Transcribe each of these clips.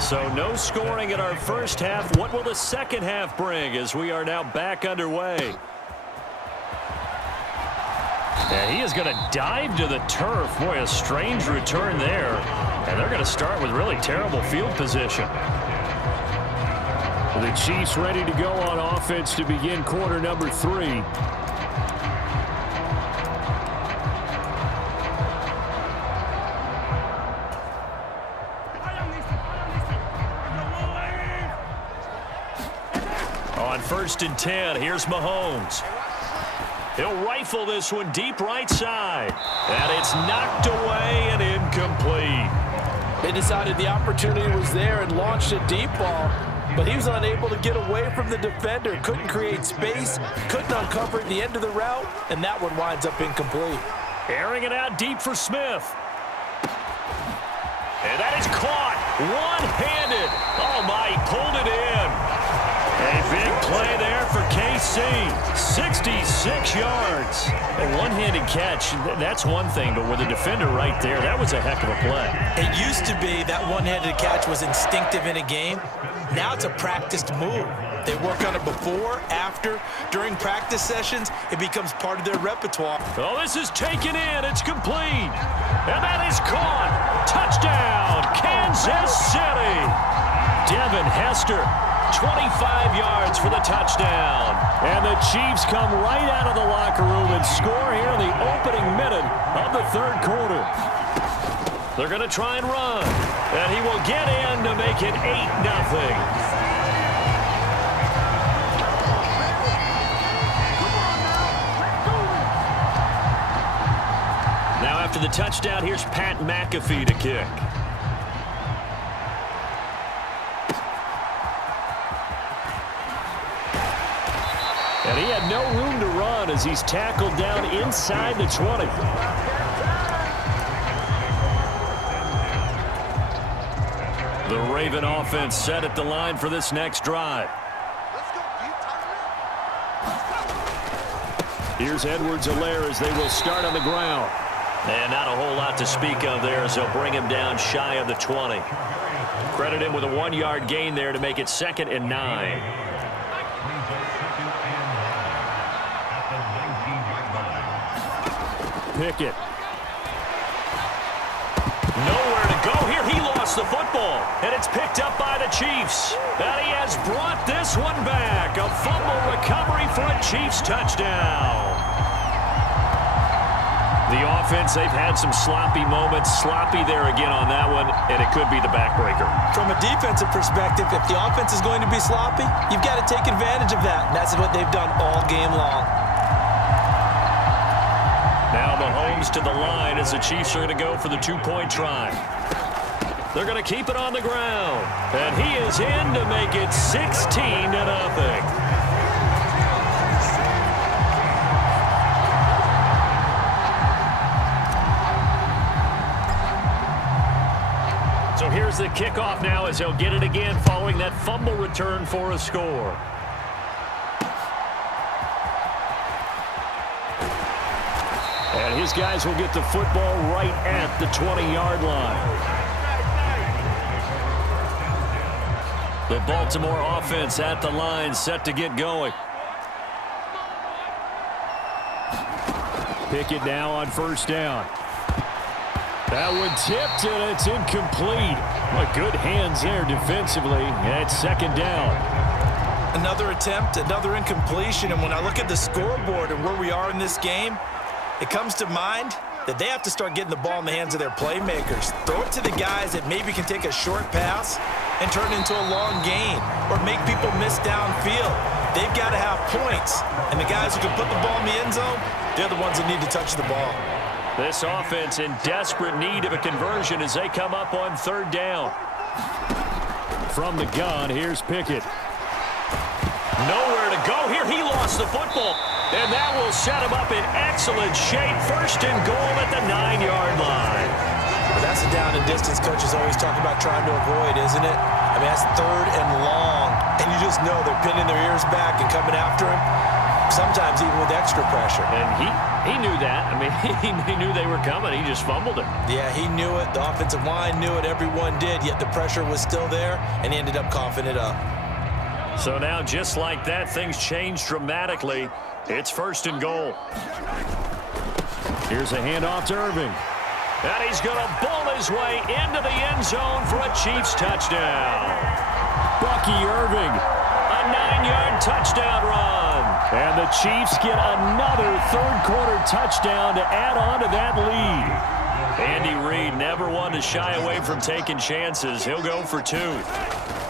So no scoring in our first half. What will the second half bring as we are now back underway? Yeah, he is going to dive to the turf. Boy, a strange return there. And they're going to start with really terrible field position. The Chiefs ready to go on offense to begin quarter number 3. On 1st and 10, here's Mahomes. He'll rifle this one deep right side. And it's knocked away and incomplete. They decided the opportunity was there and launched a deep ball, but he was unable to get away from the defender. Couldn't create space, couldn't uncover the end of the route, and that one winds up incomplete. Airing it out deep for Smith. And that is caught one-handed. Oh, my, he pulled it in. A big play there for KC. 66 yards. A one-handed catch, that's one thing, but with a defender right there, that was a heck of a play. It used to be that one-handed catch was instinctive in a game. Now it's a practiced move. They work on it before, after, during practice sessions. It becomes part of their repertoire. Oh, this is taken in. It's complete. And that is caught. Touchdown, Kansas City. Devin Hester. 25 yards for the touchdown. And the Chiefs come right out of the locker room and score here in the opening minute of the third quarter. They're going to try and run. And he will get in to make it 8-0. Now after the touchdown, here's Pat McAfee to kick. And he had no room to run as he's tackled down inside the 20. The Raven offense set at the line for this next drive. Here's Edwards-Helaire as they will start on the ground. And not a whole lot to speak of there as they'll bring him down shy of the 20. Credit him with a 1-yard gain there to make it 2nd and 9. Pickett. Nowhere to go here. He lost the football. And it's picked up by the Chiefs. And he has brought this one back. A fumble recovery for a Chiefs touchdown. The offense, they've had some sloppy moments. Sloppy there again on that one. And it could be the backbreaker. From a defensive perspective, if the offense is going to be sloppy, you've got to take advantage of that. And that's what they've done all game long. Now Mahomes to the line as the Chiefs are going to go for the 2-point try. They're going to keep it on the ground. And he is in to make it 16-0. So here's the kickoff now as he'll get it again following that fumble return for a score. And his guys will get the football right at the 20-yard line. The Baltimore offense at the line, set to get going. Pickett now on 1st down. That one tipped, and it's incomplete. Well, good hands there defensively. And it's 2nd down. Another attempt, another incompletion. And when I look at the scoreboard and where we are in this game, it comes to mind that they have to start getting the ball in the hands of their playmakers. Throw it to the guys that maybe can take a short pass and turn it into a long gain or make people miss downfield. They've got to have points. And the guys who can put the ball in the end zone, they're the ones that need to touch the ball. This offense in desperate need of a conversion as they come up on 3rd down. From the gun, here's Pickett. Nowhere to go here. He lost the football. And that will set him up in excellent shape. 1st and goal at the 9-yard line. Well, that's a down and distance coaches always talk about trying to avoid, isn't it? I mean, that's 3rd and long. And you just know they're pinning their ears back and coming after him. sometimes even with extra pressure. And he knew that. I mean, he knew they were coming. He just fumbled it. Yeah, he knew it. The offensive line knew it. Everyone did, yet the pressure was still there, and he ended up coughing it up. So now, just like that, things changed dramatically. It's 1st and goal. Here's a handoff to Irving. And he's going to bull his way into the end zone for a Chiefs touchdown. Bucky Irving. A 9-yard touchdown run. And the Chiefs get another third-quarter touchdown to add on to that lead. Andy Reid never one to shy away from taking chances. He'll go for 2.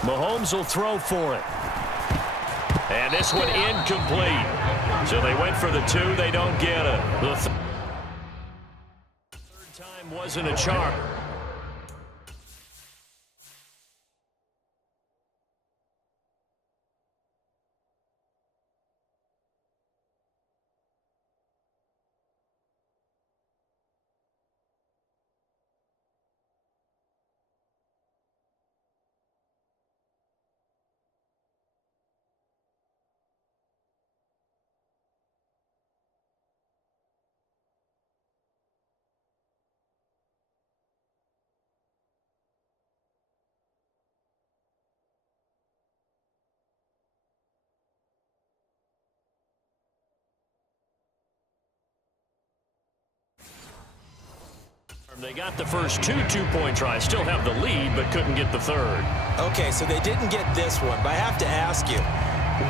Mahomes will throw for it. And this one incomplete. So they went for the 2. They don't get it. The third time wasn't a charm. They got the first 2 two-point tries, still have the lead, but couldn't get the third. Okay, so they didn't get this one, but I have to ask you,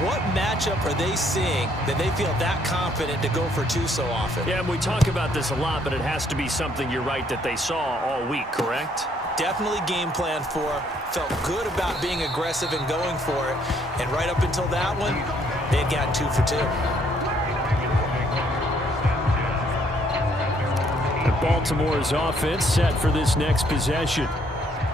what matchup are they seeing that they feel that confident to go for 2 so often? Yeah, and we talk about this a lot, but it has to be something, you're right, that they saw all week, correct? Definitely game plan for, felt good about being aggressive and going for it, and right up until that one, they had gotten 2 for 2. Baltimore's offense set for this next possession.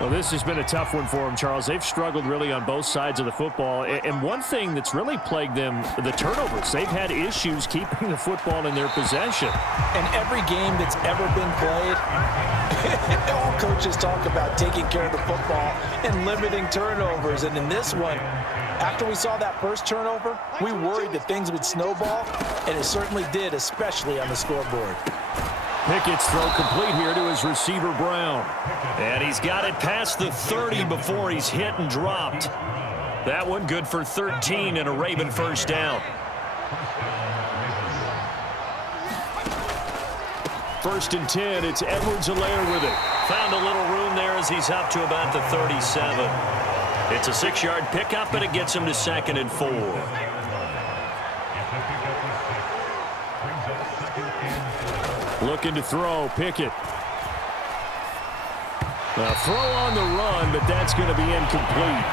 Well, this has been a tough one for them, Charles. They've struggled really on both sides of the football. And one thing that's really plagued them, the turnovers. They've had issues keeping the football in their possession. And every game that's ever been played, all coaches talk about taking care of the football and limiting turnovers. And in this one, after we saw that first turnover, we worried that things would snowball, and it certainly did, especially on the scoreboard. Pickett's throw complete here to his receiver, Brown. And he's got it past the 30 before he's hit and dropped. That one good for 13 and a Raven first down. 1st and 10, it's Edwards-Helaire with it. Found a little room there as he's up to about the 37. It's a 6-yard pickup, and it gets him to 2nd and 4. Looking to throw, Pickett. A throw on the run, but that's going to be incomplete.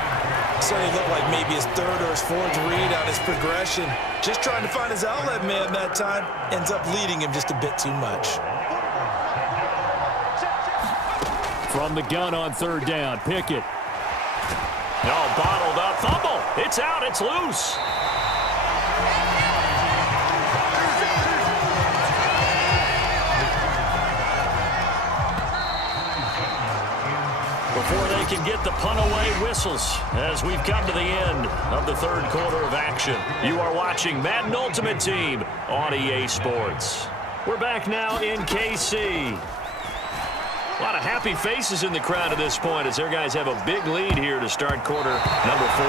Certainly looked like maybe his 3rd or his 4th read on his progression. Just trying to find his outlet man that time. Ends up leading him just a bit too much. From the gun on 3rd down, Pickett. No, bottled up. Fumble. It's out. It's loose. Before they can get the punt away, whistles as we've come to the end of the 3rd quarter of action. You are watching Madden Ultimate Team on EA Sports. We're back now in KC. A lot of happy faces in the crowd at this point as their guys have a big lead here to start quarter number 4.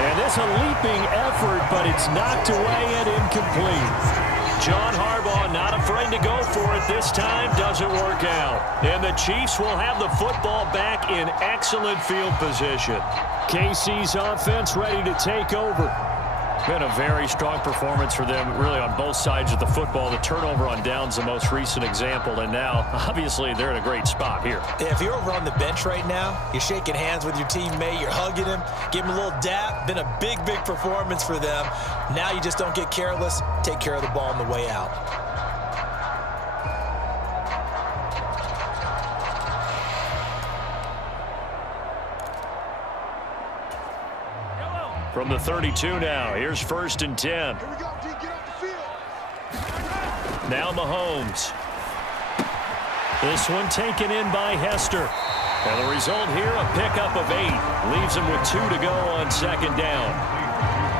And this a leaping effort, but it's knocked away and incomplete. John Harbaugh not afraid to go for it this time. Doesn't work out. And the Chiefs will have the football back in excellent field position. KC's offense ready to take over. Been a very strong performance for them, really, on both sides of the football. The turnover on downs, the most recent example, and now, obviously, they're in a great spot here. If you're over on the bench right now, you're shaking hands with your teammate, you're hugging him, give him a little dap. Been a big, big performance for them. Now you just don't get careless. Take care of the ball on the way out. From the 32 now, here's 1st and 10. Here we go, D, get off the field. Now Mahomes. This one taken in by Hester. And the result here, a pickup of 8. Leaves him with 2 to go on 2nd down.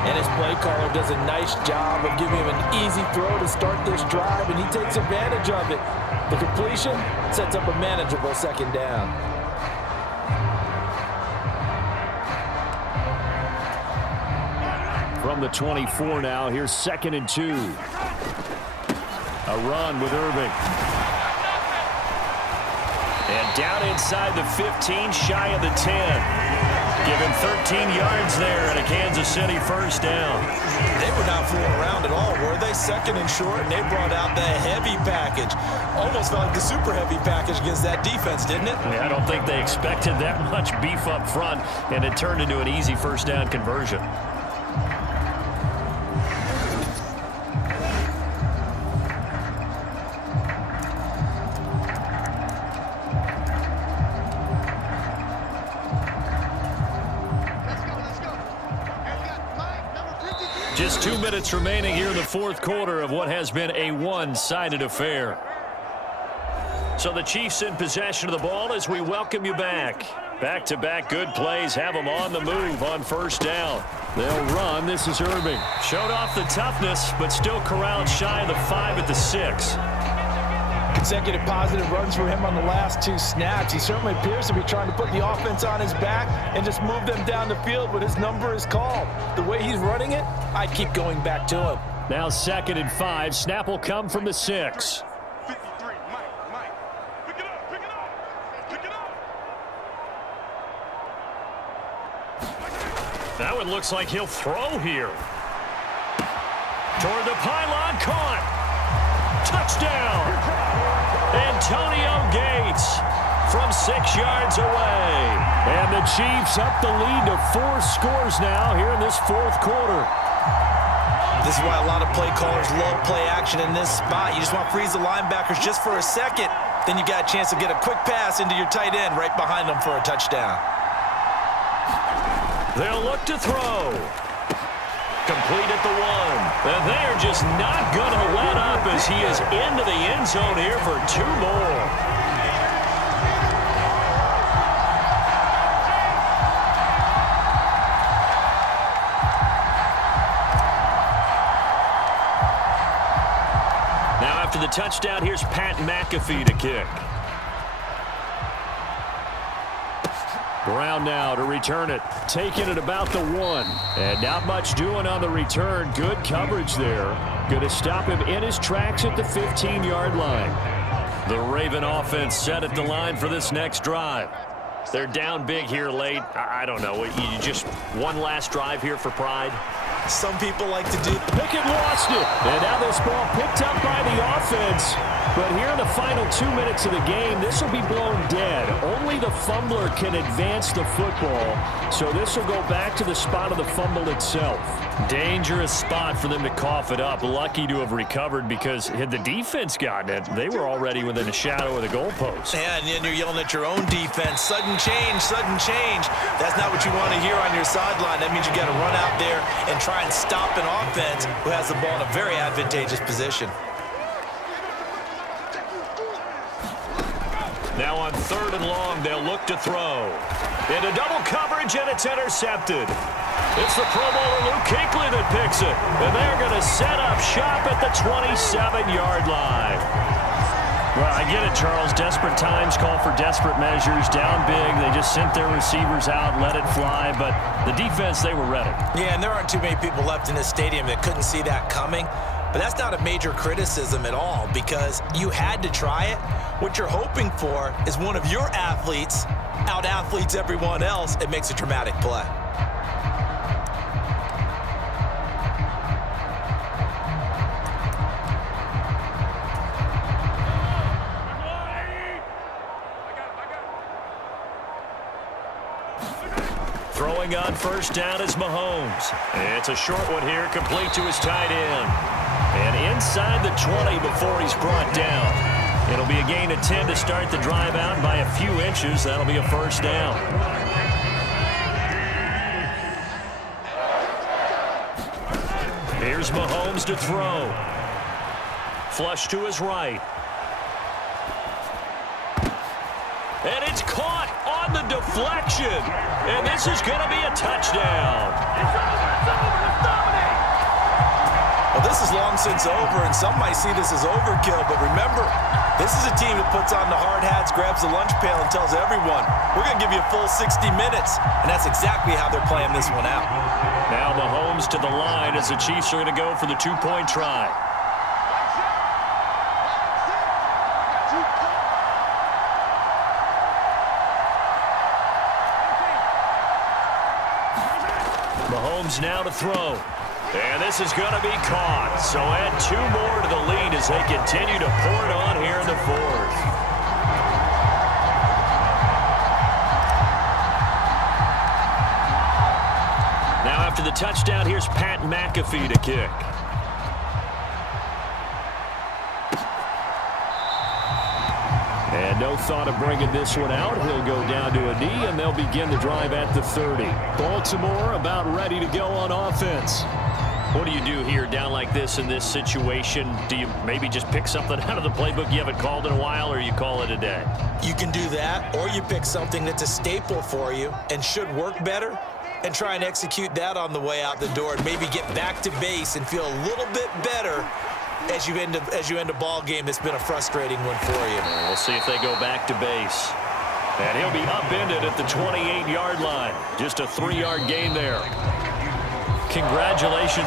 And his play caller does a nice job of giving him an easy throw to start this drive, and he takes advantage of it. The completion sets up a manageable second down. From the 24 now, here's 2nd and 2. A run with Irving. And down inside the 15, shy of the 10. Give him 13 yards there and a Kansas City first down. They were not fooling around at all, were they? 2nd and short, and they brought out the heavy package. Almost felt like the super heavy package against that defense, didn't it? Yeah, I don't think they expected that much beef up front, and it turned into an easy first down conversion. Just 2 minutes remaining here in the fourth quarter of what has been a one-sided affair. So the Chiefs in possession of the ball as we welcome you back. Back-to-back good plays have them on the move on first down. They'll run. This is Irving. Showed off the toughness, but still corralled shy of the 5 at the 6. Consecutive positive runs for him on the last 2 snaps. He certainly appears to be trying to put the offense on his back and just move them down the field, but his number is called. The way he's running it, I keep going back to him. Now 2nd and 5. Snap will come from the 6. 53, Mike. Pick it up. Pick it up. Now it looks like he'll throw here. Toward the pylon, caught. Touchdown. Antonio Gates from 6 yards away. And the Chiefs up the lead to 4 scores now here in this fourth quarter. This is why a lot of play callers love play action in this spot. You just want to freeze the linebackers just for a second. Then you got a chance to get a quick pass into your tight end right behind them for a touchdown. They'll look to throw. Complete at the 1. And they are just not going to let up as he is into the end zone here for 2 more. Now after the touchdown, here's Pat McAfee to kick. Brown now to return it. Taking it about the 1. And not much doing on the return. Good coverage there. Going to stop him in his tracks at the 15-yard line. The Raven offense set at the line for this next drive. They're down big here late. I don't know. You just one last drive here for pride? Some people like to do. Pickett lost it. And now this ball picked up by the offense. But here in the final 2 minutes of the game, this will be blown dead. Only the fumbler can advance the football. So this will go back to the spot of the fumble itself. Dangerous spot for them to cough it up. Lucky to have recovered because had the defense gotten it, they were already within a shadow of the goalpost. Yeah, and then you're yelling at your own defense. Sudden change, sudden change. That's not what you want to hear on your sideline. That means you got to run out there and try and stop an offense who has the ball in a very advantageous position. Now on 3rd and long, they'll look to throw. Into double coverage, and it's intercepted. It's the Pro Bowler Luke Kuechly that picks it. And they're going to set up shop at the 27-yard line. Well, I get it, Charles. Desperate times call for desperate measures. Down big, they just sent their receivers out, let it fly. But the defense, they were ready. Yeah, and there aren't too many people left in this stadium that couldn't see that coming. But that's not a major criticism at all because you had to try it. What you're hoping for is one of your athletes out-athletes everyone else. It makes a dramatic play. Throwing on first down is Mahomes. It's a short one here, complete to his tight end. And inside the 20 before he's brought down. It'll be a gain of 10 to start the drive out by a few inches. That'll be a first down. Here's Mahomes to throw. Flush to his right. And it's caught on the deflection. And this is going to be a touchdown. It's over. this is long since over, and some might see this as overkill, but remember, this is a team that puts on the hard hats, grabs the lunch pail, and tells everyone, we're going to give you a full 60 minutes, and that's exactly how they're playing this one out. Now Mahomes to the line as the Chiefs are going to go for the two-point try. Mahomes now to throw. And this is going to be caught. So add 2 more to the lead as they continue to pour it on here in the fourth. Now after the touchdown, here's Pat McAfee to kick. And no thought of bringing this one out. He'll go down to a knee, and they'll begin the drive at the 30. Baltimore about ready to go on offense. What do you do here down like this in this situation? Do you maybe just pick something out of the playbook you haven't called in a while, or you call it a day? You can do that, or you pick something that's a staple for you and should work better and try and execute that on the way out the door and maybe get back to base and feel a little bit better as you end a ball game that's been a frustrating one for you. We'll see if they go back to base. And he'll be upended at the 28-yard line. Just a 3-yard gain there. Congratulations.